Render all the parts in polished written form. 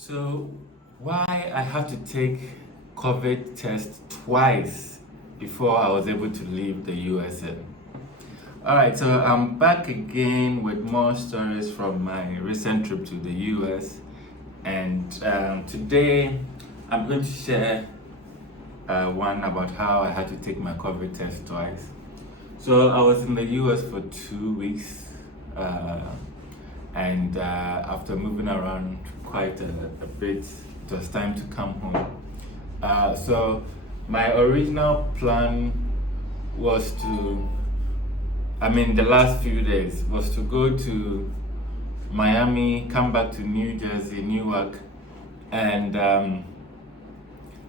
So, why I had to take COVID test twice before I was able to leave the USA? All right, so I'm back again with more stories from my recent trip to the US, and today I'm going to share one about how I had to take my COVID test twice. So I was in the US for 2 weeks, uh, and after moving around quite a bit, it was time to come home. So my original plan was the last few days was to go to Miami, come back to New Jersey, Newark, and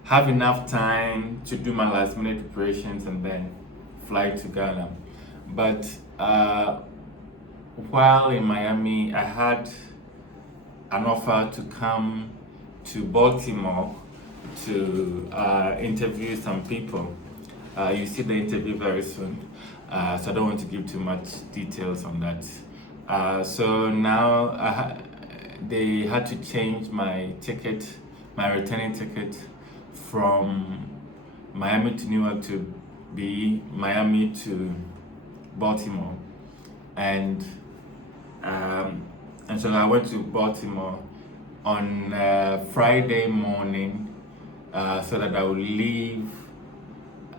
have enough time to do my last minute preparations and then fly to Ghana. But while in Miami, I had an offer to come to Baltimore to interview some people. You see the interview very soon, so I don't want to give too much details on that. So now they had to change my ticket, my returning ticket from Miami to Newark to be Miami to Baltimore, and so I went to Baltimore on Friday morning, so that I would leave.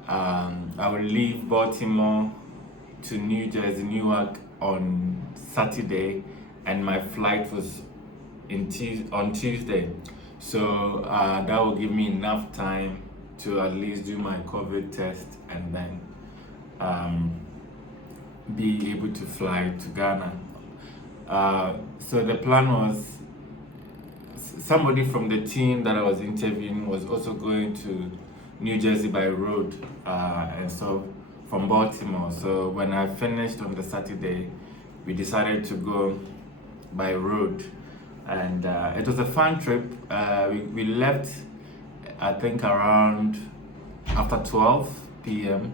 I would leave Baltimore to New Jersey, Newark on Saturday, and my flight was on Tuesday. So that will give me enough time to at least do my COVID test and then be able to fly to Ghana. So the plan was somebody from the team that I was interviewing was also going to New Jersey by road, and so from Baltimore. So when I finished on the Saturday, we decided to go by road, and it was a fun trip. We left, I think, around after 12 p.m.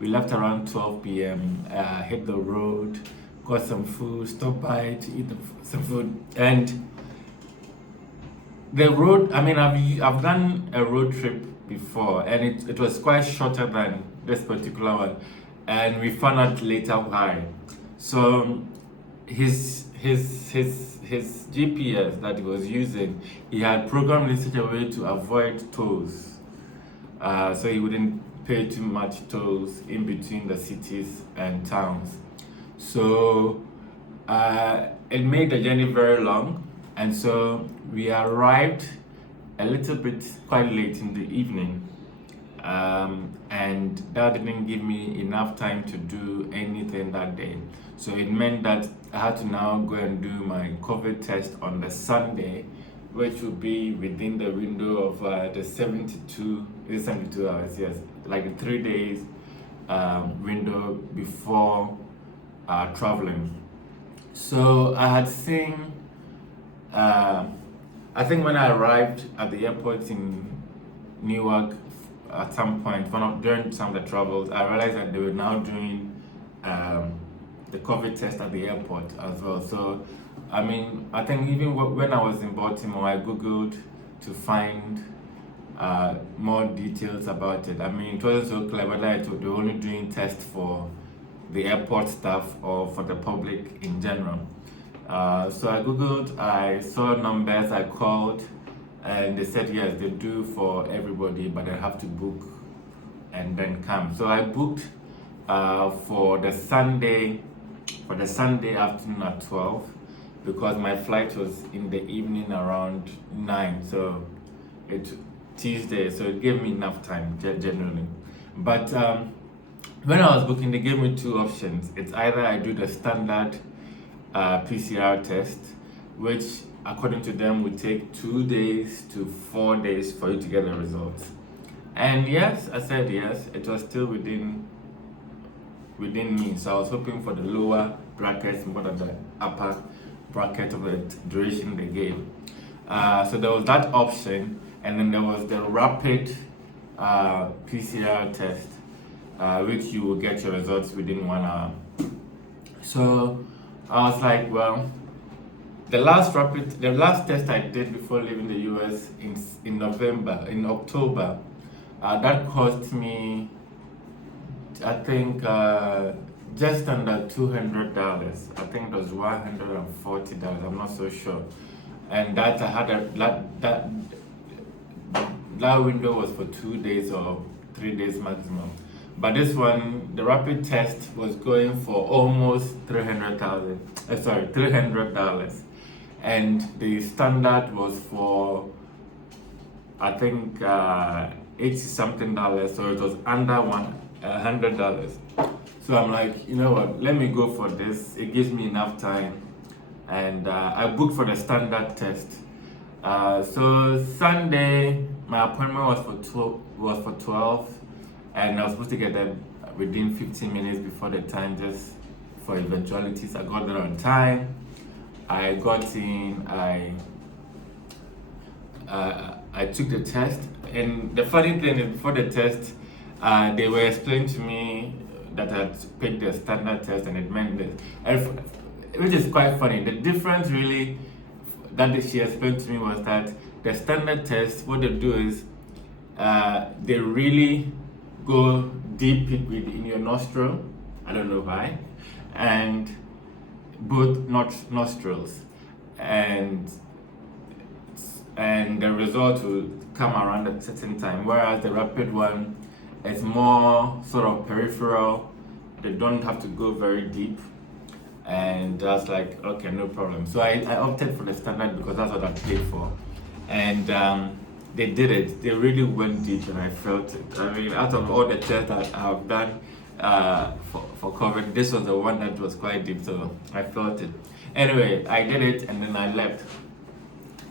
We left around 12 p.m., hit the road, got some food, stopped by to eat some food. And the road, I've done a road trip before, and it was quite shorter than this particular one. And we found out later why. So his GPS that he was using, he had programmed in such a way to avoid tolls. So he wouldn't pay too much tolls in between the cities and towns. So it made the journey very long, and so we arrived a little bit quite late in the evening, and that didn't give me enough time to do anything that day. So it meant that I had to now go and do my COVID test on the Sunday, which would be within the window of the 72 hours, yes, like 3 days window before traveling. So I had seen, I think when I arrived at the airport in Newark at some point, during some of the travels, I realized that they were now doing the COVID test at the airport as well. So, I think even when I was in Baltimore, I Googled to find more details about it. It wasn't so clear whether they were only doing tests for the airport staff or for the public in general. So I Googled, I saw numbers, I called, and they said yes, they do for everybody, but I have to book and then come. So I booked for the Sunday afternoon at 12, because my flight was in the evening around 9. So it's Tuesday, so it gave me enough time generally. But when I was booking, they gave me two options. It's either I do the standard PCR test, which according to them would take 2 days to 4 days for you to get the results. And yes, I said yes. It was still within me. So I was hoping for the lower brackets more than the upper bracket of the duration they gave. So there was that option, and then there was the rapid PCR test, which you will get your results within 1 hour. So I was like, well, the last test I did before leaving the US in October, that cost me, I think, just under $200. I think it was $140. I'm not so sure. And that I had that window was for 2 days or 3 days maximum. But this one, the rapid test was going for almost $300, and the standard was for, I think, $80 something, so it was under $100. So I'm like, you know what? Let me go for this. It gives me enough time, and I booked for the standard test. So Sunday, my appointment was for 12, and I was supposed to get there within 15 minutes before the time, just for eventualities. I got there on time. I got in. I took the test, and the funny thing is, before the test, they were explaining to me that I had picked the standard test, and it meant this, which is quite funny. The difference really that she explained to me was that the standard test, what they do is they really go deep in your nostril. I don't know why, and both nostrils, and the result will come around at a certain time. Whereas the rapid one is more sort of peripheral. They don't have to go very deep. And I was like, okay, no problem. So I opted for the standard because that's what I paid for. And they did it. They really went deep, and I felt it. I mean, out of all the tests that I have done for COVID, this was the one that was quite deep, so I felt it. Anyway, I did it, and then I left.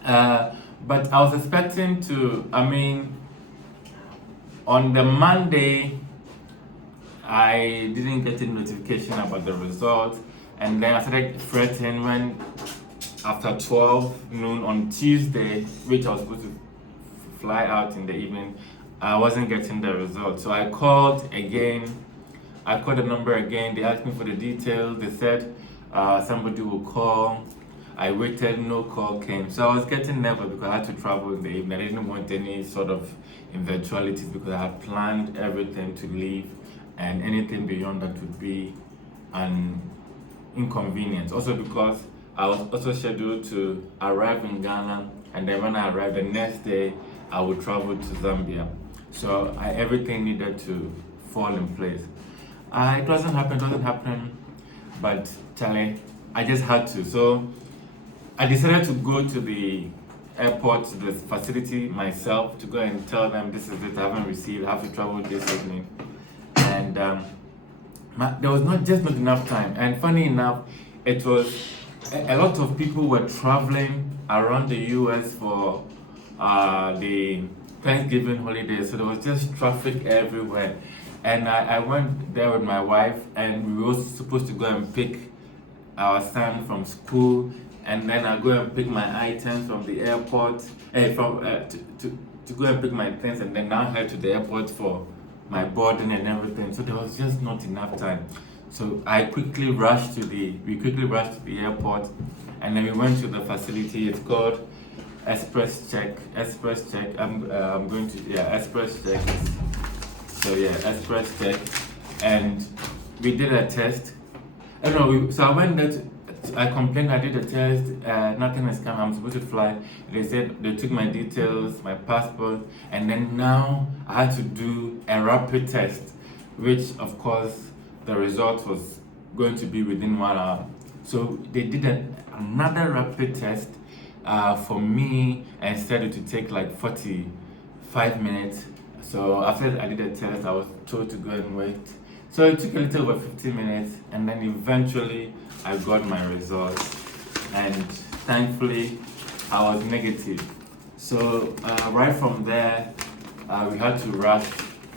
But I was expecting to, on the Monday, I didn't get any notification about the result. And then I started fretting when, after 12 noon on Tuesday, which I was supposed to fly out in the evening, I wasn't getting the result. So I called again. I called the number again. They asked me for the details. They said somebody will call. I waited, no call came. So I was getting nervous because I had to travel in the evening. I didn't want any sort of eventualities because I had planned everything to leave, and anything beyond that would be an inconvenience. Also because I was also scheduled to arrive in Ghana, and then when I arrived the next day, I would travel to Zambia. So everything needed to fall in place. It wasn't happening, but Charlie, I just had to. So I decided to go to the airport, to the facility myself, to go and tell them this is it, I haven't received, I have to travel this evening. And there was not enough time. And funny enough, it was a lot of people were traveling around the US for the Thanksgiving holiday, so there was just traffic everywhere. And I went there with my wife, and we were supposed to go and pick our son from school, and then I go and pick my items from the airport, to go and pick my things, and then now head to the airport for my boarding and everything. So there was just not enough time. So we quickly rushed to the airport, and then we went to the facility. It's called Express Check. Express Check. Express Check. So Express Check, and we did a test. So I went there. I complained. I did a test. Nothing has come. I'm supposed to fly. They said they took my details, my passport, and then now I had to do a rapid test, which of course the result was going to be within 1 hour. So they did another rapid test for me and said it would take like 45 minutes. So after I did the test, I was told to go and wait. So it took a little over 15 minutes, and then eventually I got my results, and thankfully I was negative. So right from there, we had to rush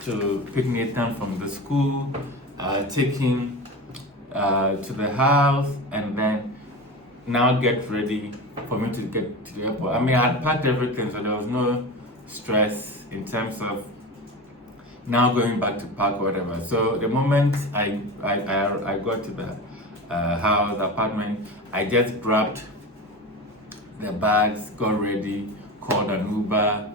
to pick Nathan from the school, take him to the house, and then now get ready for me to get to the airport. I had packed everything, so there was no stress in terms of now going back to park or whatever. So the moment I got to the house, the apartment, I just grabbed the bags, got ready, called an Uber,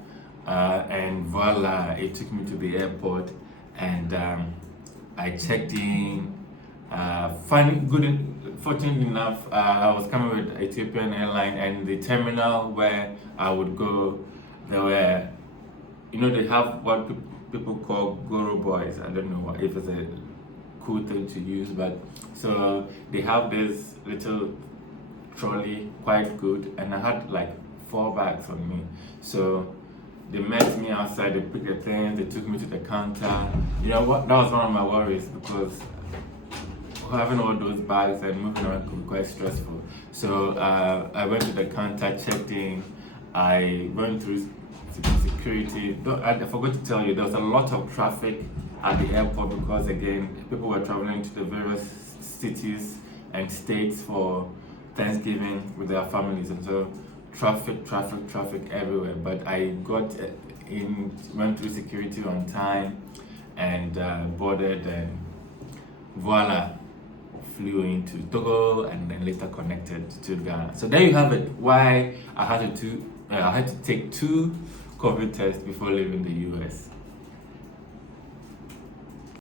and voila, it took me to the airport, and I checked in. Fortunately enough, I was coming with Ethiopian airline, and the terminal where I would go, there were, they have what people call Goro boys. I don't know if it's a cool thing to use, but so they have this little trolley, quite good, and I had like 4 bags on me. So they met me outside, they picked the things, they took me to the counter. You know what? That was one of my worries, because having all those bags and moving around could be quite stressful. So I went to the counter, checked in, I went through security. I forgot to tell you, there was a lot of traffic at the airport because, again, people were traveling to the various cities and states for Thanksgiving with their families, and so traffic everywhere. But I got in, went through security on time, and boarded, and voila, flew into Togo, and then later connected to Ghana. So there you have it. Why I had to take 2 COVID tests before leaving the US.